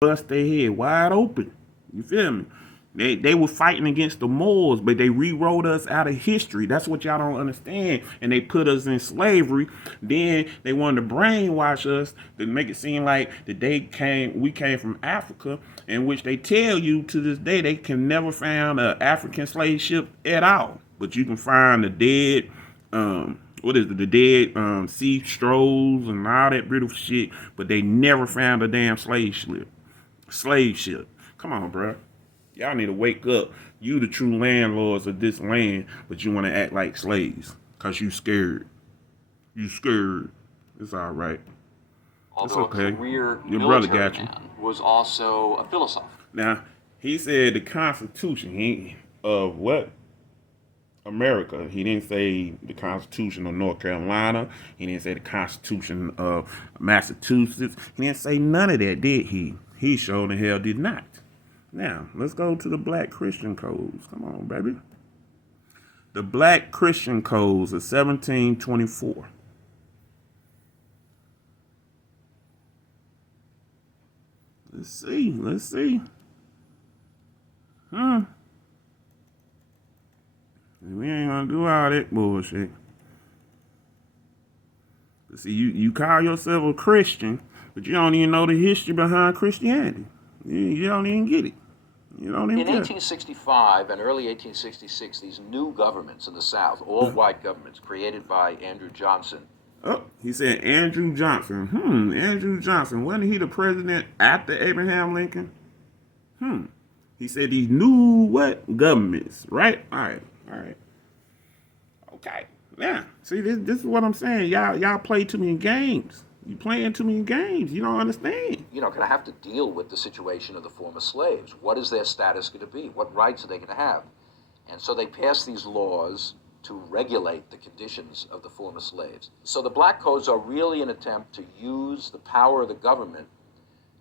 bust their head wide open. You feel me? They were fighting against the Moors, but they rewrote us out of history. That's what y'all don't understand. And they put us in slavery. Then they wanted to brainwash us to make it seem like that we came from Africa, in which they tell you to this day they can never find an African slave ship at all. But you can find the dead what is it, the dead sea strolls and all that beautiful shit, but they never found a damn slave ship. Come on, bro. Y'all need to wake up. You the true landlords of this land, but you want to act like slaves because you scared. You scared. It's all right. It's Although okay. a career Your brother military got you. man, was also a philosopher. Now, he said the Constitution of what? America. He didn't say the Constitution of North Carolina. He didn't say the Constitution of Massachusetts. He didn't say none of that, did he? He sure the hell did not. Now, let's go to the Black Christian codes. Come on, baby. The Black Christian codes of 1724. Let's see. We ain't gonna do all that bullshit. See, you call yourself a Christian, but you don't even know the history behind Christianity. You don't even get it. You don't even In get it. 1865 and early 1866, these new governments in the South, all white governments created by Andrew Johnson. Oh, he said Andrew Johnson. Andrew Johnson. Wasn't he the president after Abraham Lincoln? He said these new what? Governments, right? All right. Okay. Yeah. See, this is what I'm saying. Y'all play too many games. You playing too many games. You don't understand. Going to have to deal with the situation of the former slaves. What is their status going to be? What rights are they going to have? And so they passed these laws to regulate the conditions of the former slaves. So the black codes are really an attempt to use the power of the government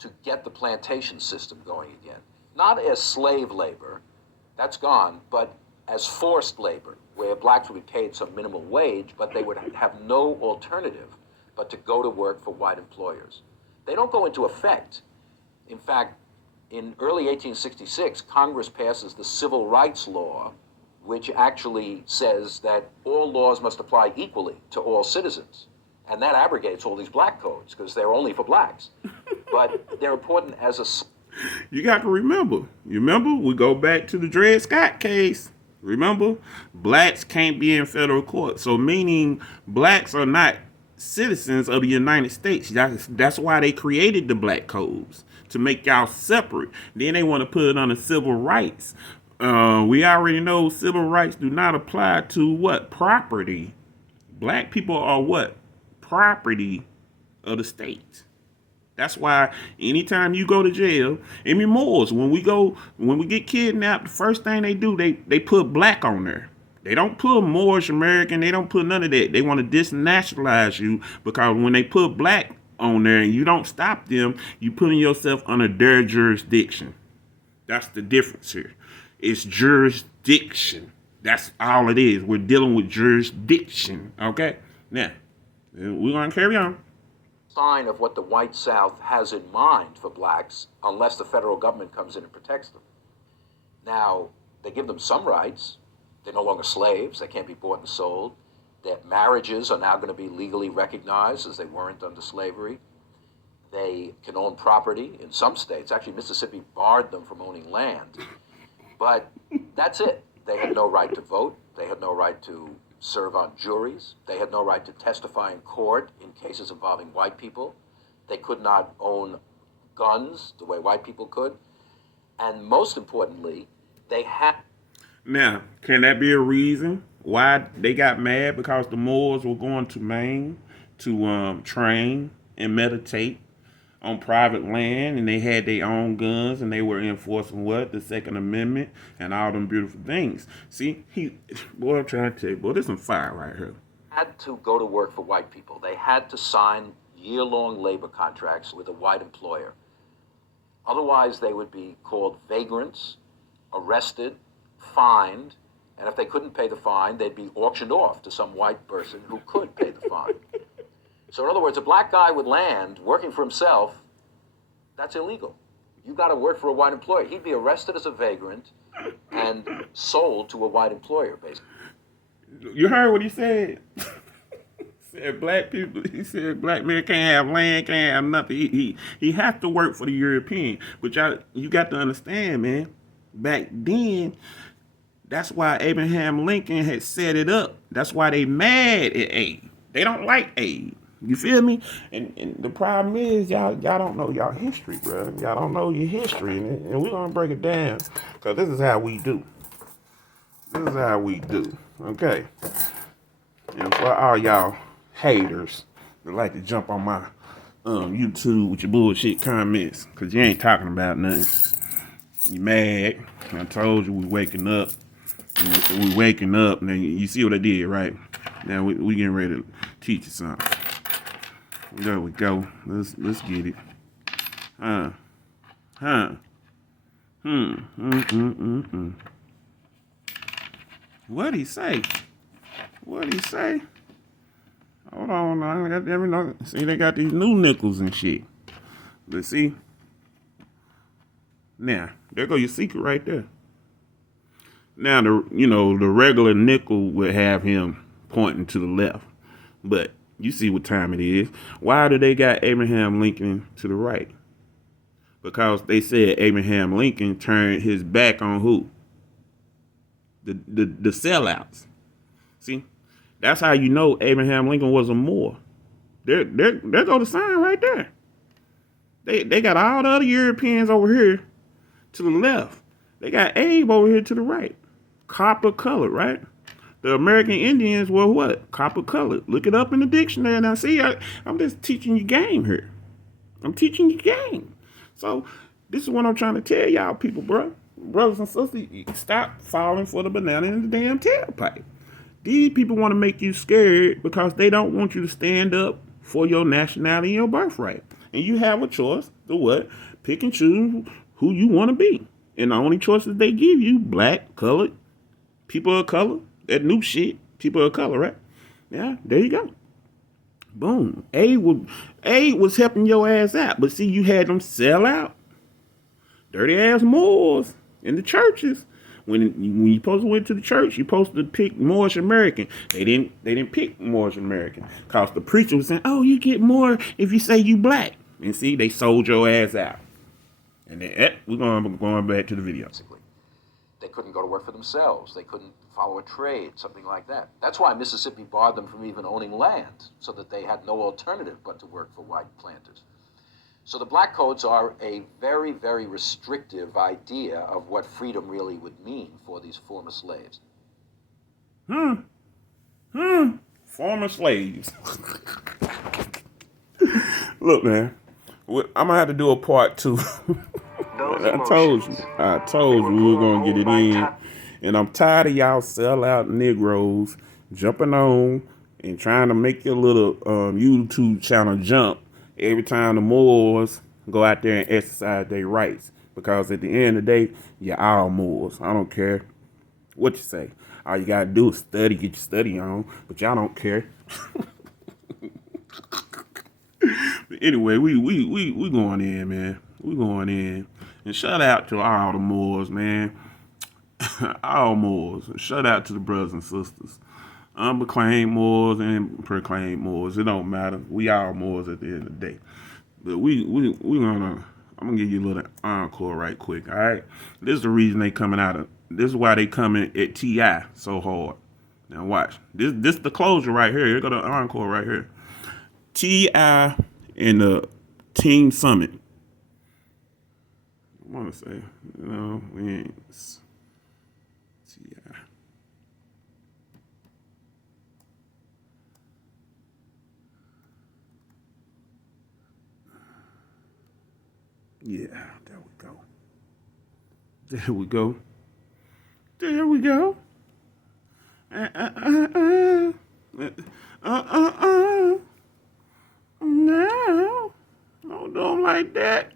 to get the plantation system going again. Not as slave labor, that's gone, but as forced labor, where blacks would be paid some minimum wage, but they would have no alternative but to go to work for white employers. They don't go into effect. In fact, in early 1866, Congress passes the Civil Rights Law, which actually says that all laws must apply equally to all citizens. And that abrogates all these black codes because they're only for blacks. But they're important as a... You got to remember. We go back to the Dred Scott case. Remember? Blacks can't be in federal court. So meaning blacks are not citizens of the United States. That's why they created the black codes, to make y'all separate. Then they want to put it under civil rights. We already know civil rights do not apply to what? Property. Black people are what? Property of the state. That's why anytime you go to jail, Emmy Moores, when we get kidnapped, the first thing they do, they put black on there. They don't put Moorish American, they don't put none of that. They want to disnationalize you because when they put black on there and you don't stop them, you putting yourself under their jurisdiction. That's the difference here. It's jurisdiction. That's all it is. We're dealing with jurisdiction. Okay? Now, we're going to carry on. Sign of what the white South has in mind for blacks unless the federal government comes in and protects them. Now, they give them some rights. They're no longer slaves. They can't be bought and sold. Their marriages are now going to be legally recognized as they weren't under slavery. They can own property in some states. Actually, Mississippi barred them from owning land. But that's it. They had no right to vote. They had no right to serve on juries. They had no right to testify in court in cases involving white people. They could not own guns the way white people could. And most importantly, they had... Now, can that be a reason why they got mad? Because the Moors were going to Maine to train and meditate on private land, and they had their own guns, and they were enforcing what? The Second Amendment and all them beautiful things. See, boy, I'm trying to tell you, boy, there's some fire right here. Had to go to work for white people. They had to sign year-long labor contracts with a white employer. Otherwise, they would be called vagrants, arrested, fined, and if they couldn't pay the fine, they'd be auctioned off to some white person who could pay the fine. So in other words, a black guy with land working for himself, that's illegal. You got to work for a white employer. He'd be arrested as a vagrant and sold to a white employer, basically. You heard what he said? Said black people. He said black men can't have land, can't have nothing. He have to work for the European. But you got to understand, man. Back then, that's why Abraham Lincoln had set it up. That's why they mad at Abe. They don't like Abe. You feel me? And the problem is y'all don't know y'all history, bro. Y'all don't know your history, and we're gonna break it down because this is how we do. This is how we do. Okay. And for all y'all haters that like to jump on my YouTube with your bullshit comments, cause you ain't talking about nothing. You mad? I told you we waking up. We waking up. Now you see what I did, right? Now we getting ready to teach you something. There we go. Let's get it. Huh. What'd he say? What'd he say? Hold on now. See, they got these new nickels and shit. Let's see. Now, there go your secret right there. Now, the regular nickel would have him pointing to the left. But you see what time it is. Why do they got Abraham Lincoln to the right? Because they said Abraham Lincoln turned his back on who? The sellouts. See? That's how you know Abraham Lincoln was a Moor. There go the sign right there. They got all the other Europeans over here to the left. They got Abe over here to the right. Copper colored, right? The American Indians were what? Copper colored. Look it up in the dictionary. Now, see, I'm just teaching you game here. I'm teaching you game. So, this is what I'm trying to tell y'all people, bro. Brothers and sisters, stop falling for the banana in the damn tailpipe. These people want to make you scared because they don't want you to stand up for your nationality and your birthright. And you have a choice to what? Pick and choose who you want to be. And the only choices they give you, black, colored, people of color, that new shit, people of color, right? Yeah, there you go. Boom. Abe was helping your ass out. But see, you had them sell out. Dirty ass Moors in the churches. When you supposed to went to the church, you supposed to pick Moorish American. They didn't pick Moorish American. Cause the preacher was saying, oh, you get more if you say you black. And see, they sold your ass out. And then we're going back to the video. Basically, they couldn't go to work for themselves. They couldn't follow a trade, something like that. That's why Mississippi barred them from even owning land, so that they had no alternative but to work for white planters. So the black codes are a very, very restrictive idea of what freedom really would mean for these former slaves. Former slaves. Look, man, I'm gonna have to do a part 2. I told you we were gonna get it in. And I'm tired of y'all sellout Negroes jumping on and trying to make your little YouTube channel jump every time the Moors go out there and exercise their rights. Because at the end of the day, you're all Moors. I don't care what you say. All you gotta do is study, get your study on, but y'all don't care. But anyway, we going in, man. We going in. And shout out to all the Moors, man. All Moors. Shout out to the brothers and sisters. Unproclaimed Moors and proclaimed Moors. It don't matter. We all Moors at the end of the day. But I'm gonna give you a little encore right quick, all right? This is the reason they coming this is why they coming at T.I. so hard. Now watch. This the closure right here. Here go the encore right here. T.I. and the Team Summit. I wanna say, we ain't T.I. Yeah, there we go. There we go. There we go. No. Don't do them like that.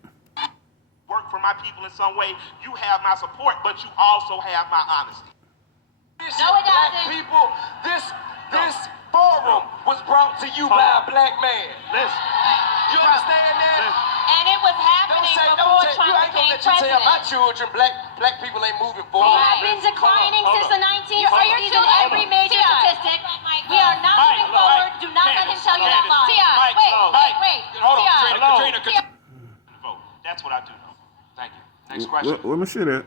Work for my people in some way. You have my support, but you also have my honesty. No, it doesn't. People, this forum was brought to you by a black man. Listen. You understand that? And it was happening before Trump became children, black people ain't moving They forward. have been declining since the 1940s in every major statistic. We are not Mike, moving look, forward. Mike, Do not let him tell you that Candace, lie. Mike, Wait. Hold on, Hello. Katrina. Vote. That's what I do know. Thank you. Next question. Where my shit at?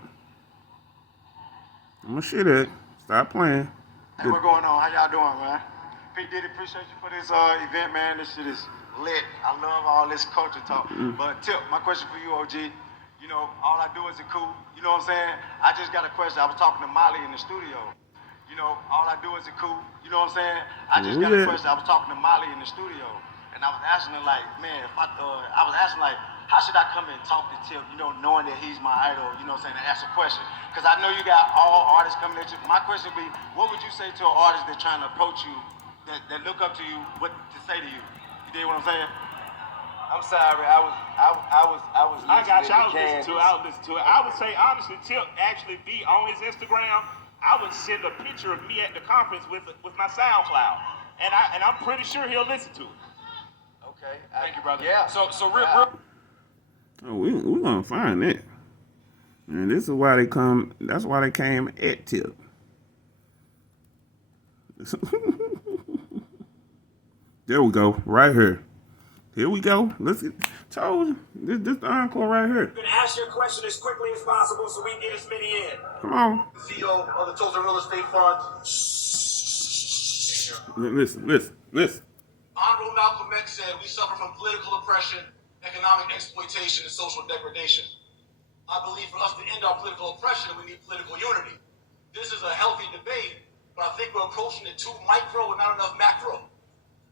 Where my shit at? Stop playing. Hey, what's going on? How y'all doing, man? P. Diddy, appreciate you for this event, man. This shit is lit. I love all this culture talk. But Tip, my question for you, OG. You know, all I do is a cool. You know what I'm saying? I just got a question. I was talking to Molly in the studio. You know, all I do is a cool. You know what I'm saying? I just got a question. I was talking to Molly in the studio, and I was asking her like, man, if I was asking like, how should I come and talk to Tip? You know, knowing that he's my idol. You know what I'm saying? To ask a question, because I know you got all artists coming at you. My question would be, what would you say to an artist that's trying to approach you, that look up to you, what to say to you? You dig what I'm saying? I'm sorry. I was I got you. listening I would listen to it. I would say honestly, Tip actually be on his Instagram. I would send a picture of me at the conference with my SoundCloud, and I'm pretty sure he'll listen to it. Okay. Thank you, brother. Yeah. So real. Oh, we gonna find that. And this is why they come. That's why they came at Tip. There we go. Right here. Here we go. Let's get told you. This the encore right here. You can ask your question as quickly as possible so we can get as many in. Come on. CEO of the Tulsa Real Estate Fund. Listen. Honorable Malcolm X said we suffer from political oppression, economic exploitation, and social degradation. I believe for us to end our political oppression, we need political unity. This is a healthy debate, but I think we're approaching it too micro and not enough macro.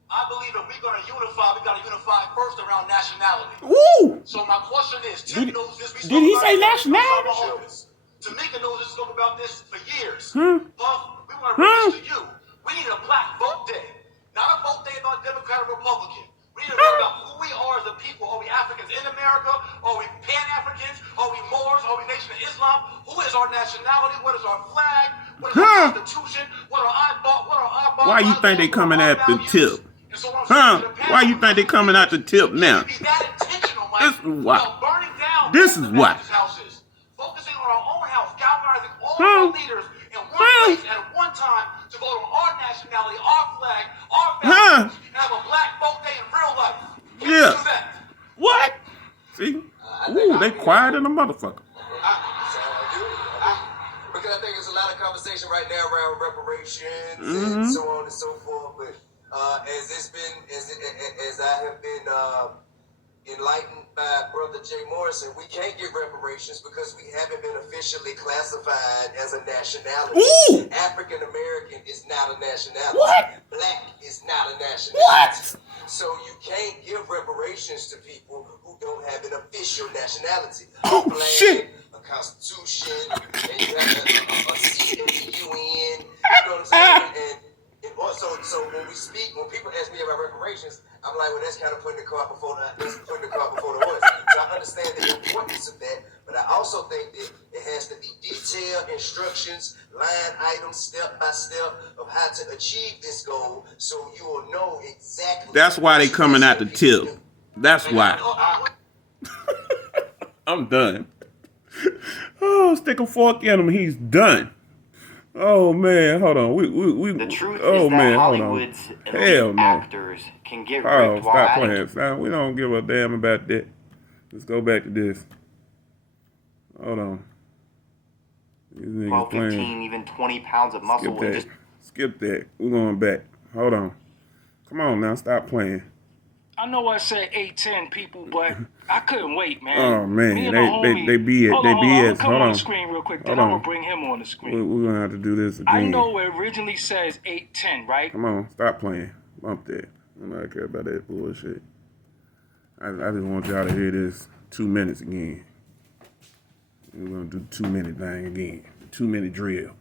I believe if we're going to unify, we got to unify first around nationality. Woo! So my question is, Tim knows this. Did he say nationality? Tamika knows this. Spoke about this for years. Hmm? Puff, we want to bring this to you. We need a Black Vote Day, not a vote day about Democrat or Republican. We need to talk about who we are as a people. Are we Africans in America? Are we Pan-Africans? Are we Moors? Are we Nation of Islam? Who is our nationality? What is our flag? What is our constitution? What are our bylaws? Why you think they coming at the Tip? Huh? Why you think they coming at the Tip now? This is why. This is why. Focusing on our own house, galvanizing all our leaders in one place at one time to vote on our nationality, our flag, our values, and have a Black Vote Day in real life. Can we do that? What? See? Ooh, they quiet in a motherfucker. Because I think there's a lot of conversation right now around reparations and so on and so forth. But as I have been enlightened by Brother Jay Morrison, we can't get reparations because we haven't been officially classified as a nationality. Ooh! African American is not a nationality. What? Black is not a nationality. What? So you can't give reparations to people who don't have an official nationality. Oh, a flag, shit. a constitution, and you have a seat in the UN. You know what I'm saying? And also, so when people ask me about reparations, I'm like, well, that's kind of putting the cart before the horse. So I understand the importance of that, but I also think that it has to be detailed instructions, line items, step by step of how to achieve this goal, so you will know exactly. That's why they coming at the Tip. That's why. I'm done. Oh, stick a fork in him. He's done. Oh man, hold on. The truth oh is that man, hold on. Hollywood's Hell elite no. actors can get Oh, ripped while stop at playing, it. son. We don't give a damn about that. Let's go back to this. Hold on. These niggas 12, playing. 15, even 20 pounds of muscle Skip and that. just Skip that. We're going back. Hold on. Come on now. Stop playing. I know I said 8-10 people, but I couldn't wait, man. Oh man, Me and they the homie- be Hold they on, I'm BS. gonna come Hold on on. the screen real quick, Hold then I'm on. gonna bring him on the screen. We're gonna have to do this again. I know it originally says 8-10, right? Come on, stop playing. Bump that. I don't care about that bullshit. I just want y'all to hear this 2 minutes again. We're gonna do 2 minute thing again. 2 minute drill.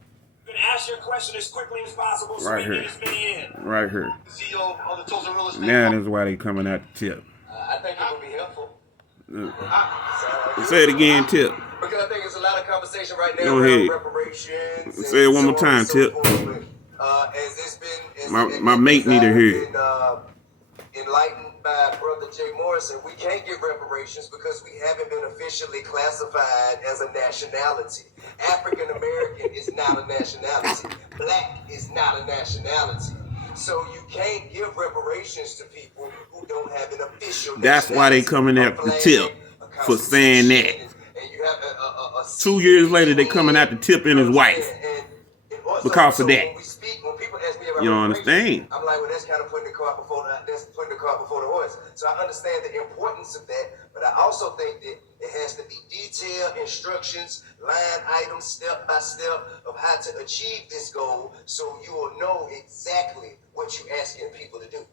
You can ask your question as quickly as possible so Right we here. can get as many in. Right here. CEO of the Tulsa Real Estate Now Fund. this is why they coming at the Tip. I think it would be helpful. Say it again, Tip. Because I think there's a lot of conversation right now Go around ahead. reparations. Say it one and more so on time, and so Tip. forth. As it's been, My mate need to hear it. Enlightened by Brother Jay Morrison, we can't get reparations because we haven't been officially classified as a nationality. African American is not a nationality. Black is not a nationality. So you can't give reparations to people who don't have an official That's why they coming at the tip for saying that. And you have a 2 years later, they coming at the tip in his wife because of that. When people ask me about You don't reparations, understand? I'm like, well, that's kind of putting the cart before the horse. So I understand the importance of that, but I also think that it has to be detailed instructions, line items, step by step of how to achieve this goal, so you will know exactly what you're asking people to do.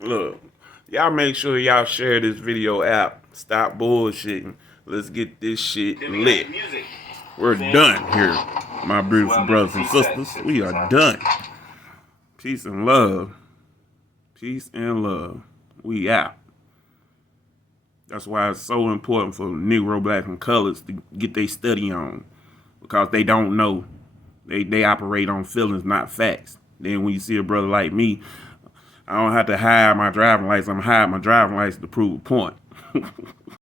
Look, y'all make sure y'all share this video app. Stop bullshitting. Let's get this shit lit. We're done here, my beautiful brothers and sisters. We are done. Peace and love. Peace and love. We out. That's why it's so important for Negro, Black, and Colors to get their study on. Because they don't know. They operate on feelings, not facts. Then when you see a brother like me, I don't have to hide my driving license. I'm hiding my driving license to prove a point.